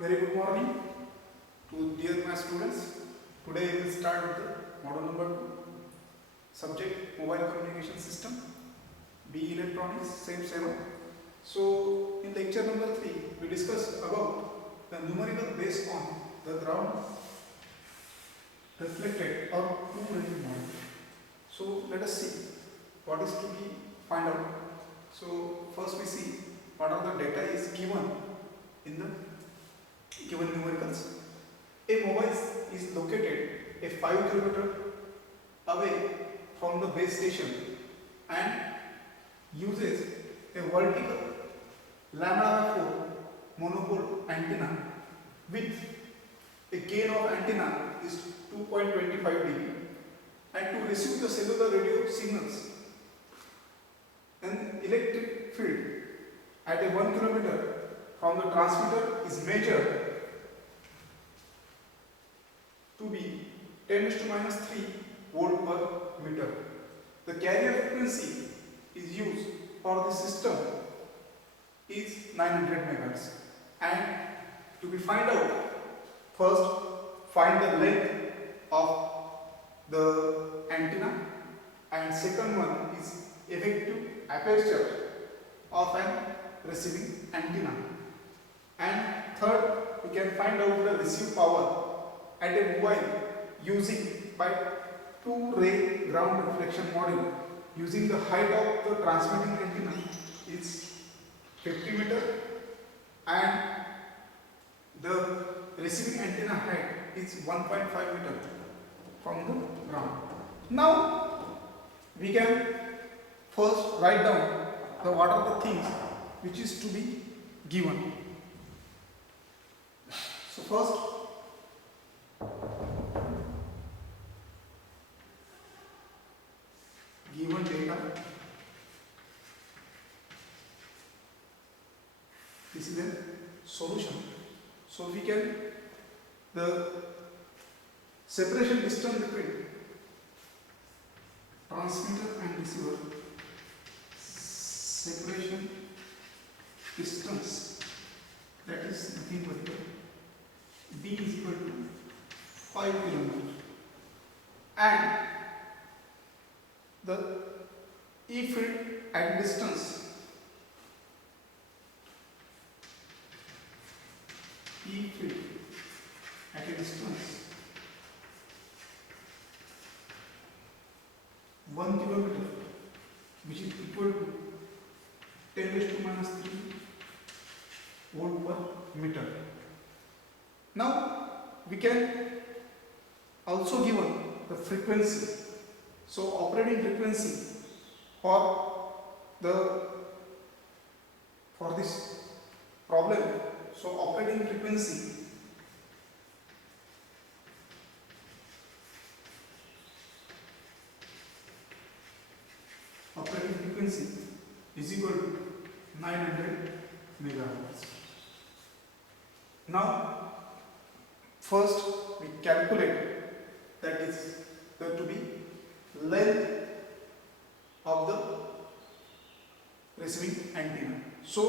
Very good morning to dear my students. Today we will start with the model number 2, subject mobile communication system, B electronics, same 7. So in lecture number 3 we discuss about the numerical based on the ground reflected or two-ray model. So let us see what is to be find out. So first we see what are the data is given in the given numericals. A mobile is located a 5 km away from the base station and uses a vertical λ/4 monopole antenna with a gain of antenna is 2.25 dB, and to receive the cellular radio signals, an electric field at a 1 km from the transmitter is measured to be 10⁻³ volt per meter. The carrier frequency is used for the system is 900 MHz, and to be find out, first find the length of the antenna, and second one is effective aperture of an receiving antenna, and third we can find out the receive power at a mobile using by two-ray ground reflection model using the height of the transmitting antenna is 50 meter and the receiving antenna height is 1.5 meter from the ground. Now we can first write down the what are the things which is to be given. So first given data, this is a solution. So we can the separation distance between transmitter and receiver, separation distance, that is nothing but d is equal to 5 km, and the E field at distance, E field at a distance 1 km, which is equal to 10⁻³ volt per meter. Now we can also given the frequency. So operating frequency for this problem. So operating frequency is equal to 900 megahertz. Now first we calculate, that is going to be length of the receiving antenna. So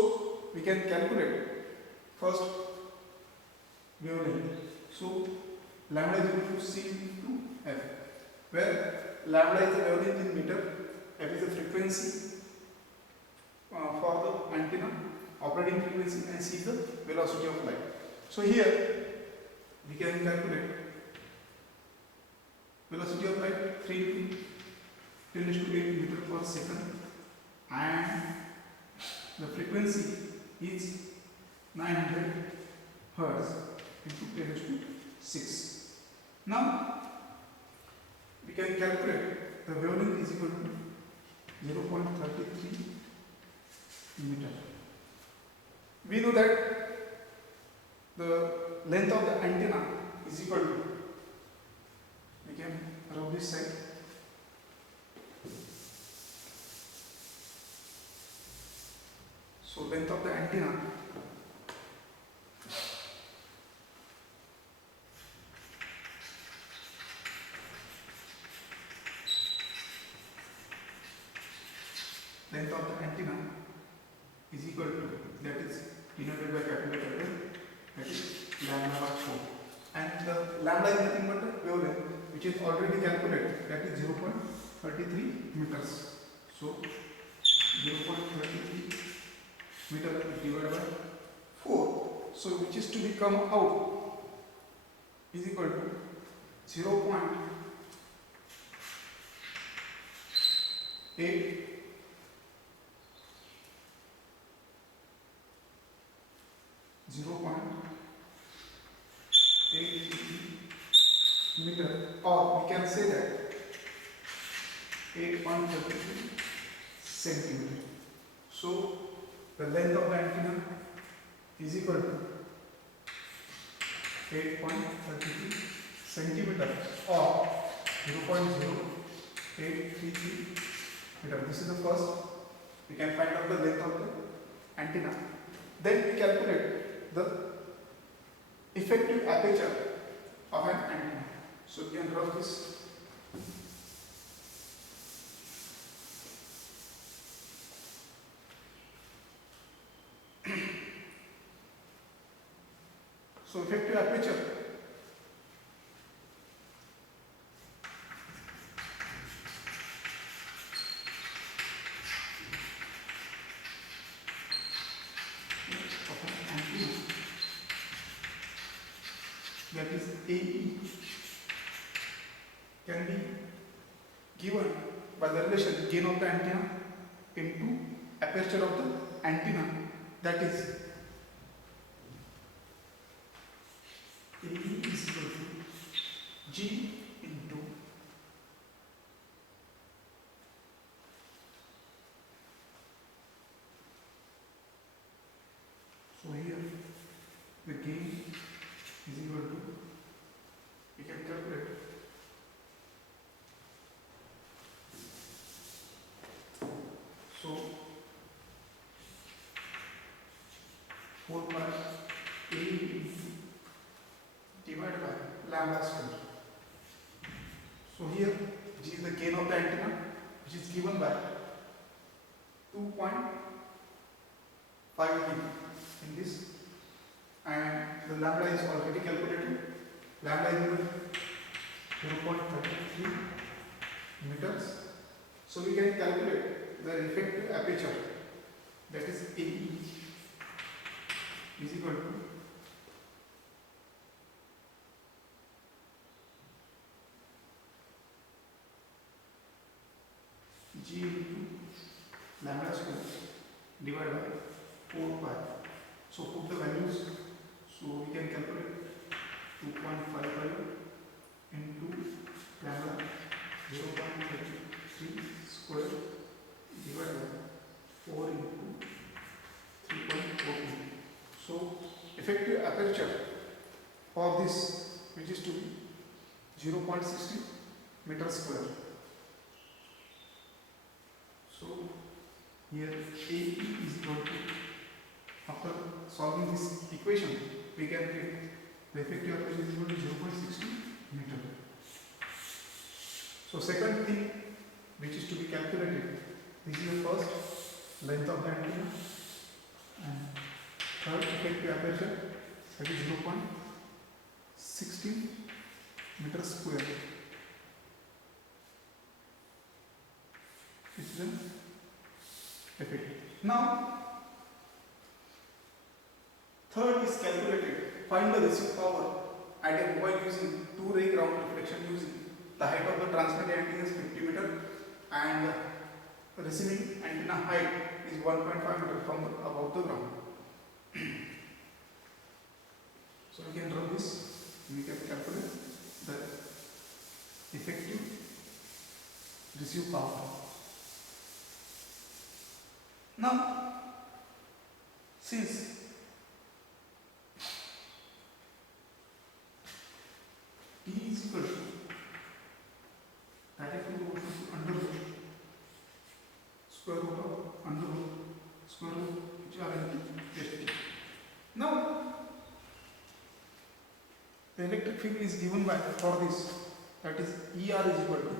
we can calculate first wavelength. So lambda is equal to C into F, where lambda is the wavelength in meter, F is the frequency for the antenna, operating frequency, and C is the velocity of light. So here we can calculate velocity of light 3 into 10⁸ meter per second, and the frequency is 900 hertz into 10⁶. Now we can calculate the wavelength is equal to 0.33 meter. We know that the length of the antenna is equal to, we can rub this side, so length of the antenna is equal to, that is denoted by capital that is lambda by 4. And the lambda is nothing but the wavelength which is already calculated, that is 0.33 meters. So 0.33 meter divided by 4. So which is to become out is equal to 0.8 0.8 meter, or we can say that 8.33 centimeter. So the length of the antenna is equal to 8.33 centimeter or 0.0833 meter. This is the first. We can find out the length of the antenna. Then we calculate the effective aperture of an antenna. So we can draw this. So effective aperture of an antenna, that is AE, can be given by the relation gain of the antenna into aperture of the antenna, that is AE is equal to G into so here the gain is equal to, we can calculate so 4 pi A divided by lambda square. So here G is the gain of the antenna, which is given by 2.5 in this, and the lambda is already calculated. Lambda is equal to 0.33 meters. So we can calculate the effective aperture, that is AE, is equal to G into lambda square divided by 4 pi. So put the values. So we can calculate 2.55 into lambda 0.33 square divided by 4 into 3.14. So effective aperture for this, which is to be 0.60 meter square. So here AE is equal to, after solving this equation, we can get the effective aperture is equal to 0.60 meter. So second thing which is to be calculated, this is the first length of the antenna, and third effective aperture, that is 0.60 meter square. This is the effect. Now third is calculated. Find the receive power at a mobile using 2-ray ground reflection using the height of the transmitted antenna is 50 meter and the receiving antenna height is 1.5 meter from above the ground. So we can draw this. We can calculate the effective receive power. Now, since T is equal to directly proportional to under root square root of under root square root which are in ST. Now, the electric field is given by for this, that is ER is equal to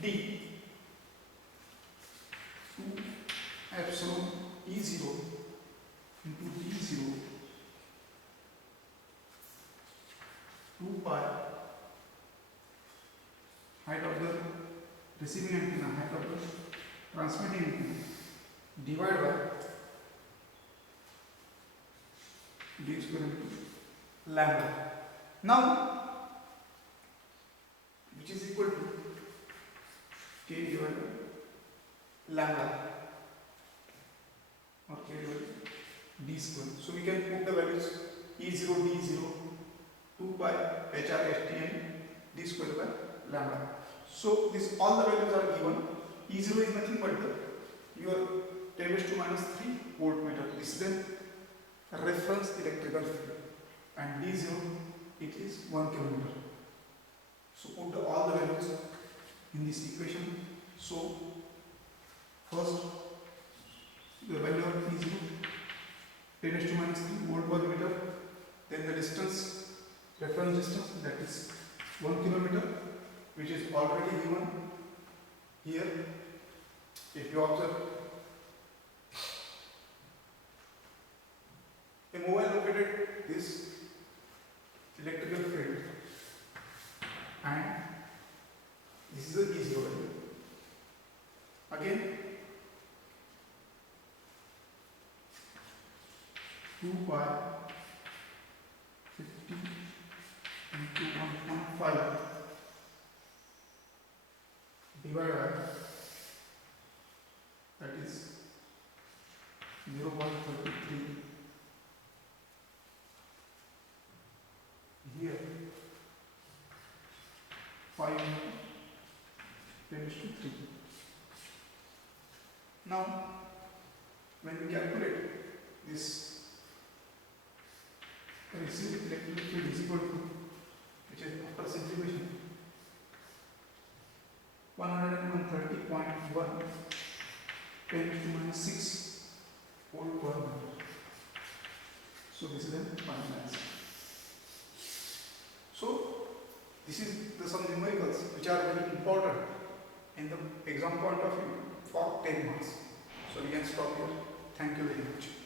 D 2 epsilon epsilon E0 into D0 2 pi height of the receiving antenna, height of the transmitting antenna divided by d square into lambda. Now, which is equal to k divided by lambda or k divided by d square. So we can put the values E0, D0, 2 pi HRSTN d square by lambda. So this all the values are given. E0 is nothing but your 10 raised to minus 3 voltmeter. This is the reference electrical field, and D0 it is 1 kilometer. So put all the values in this equation. So first the value of E0 10 raised to minus 3 volt per meter. Then the distance, reference distance, that is 1 kilometer, which is already given here. If you observe, a mobile located this electrical field, and this is the E0 value. Again, 2 pi 50 into 1.5 divided by, that is 0.33 here 5 10 to 3. Now when we calculate this received electric field is equal to, which is after simplification, 130.1 10 to minus 6 volt per meter. So this is the final answer. So this is some numericals which are very important in the exam point of view for 10 marks. So we can stop here. Thank you very much.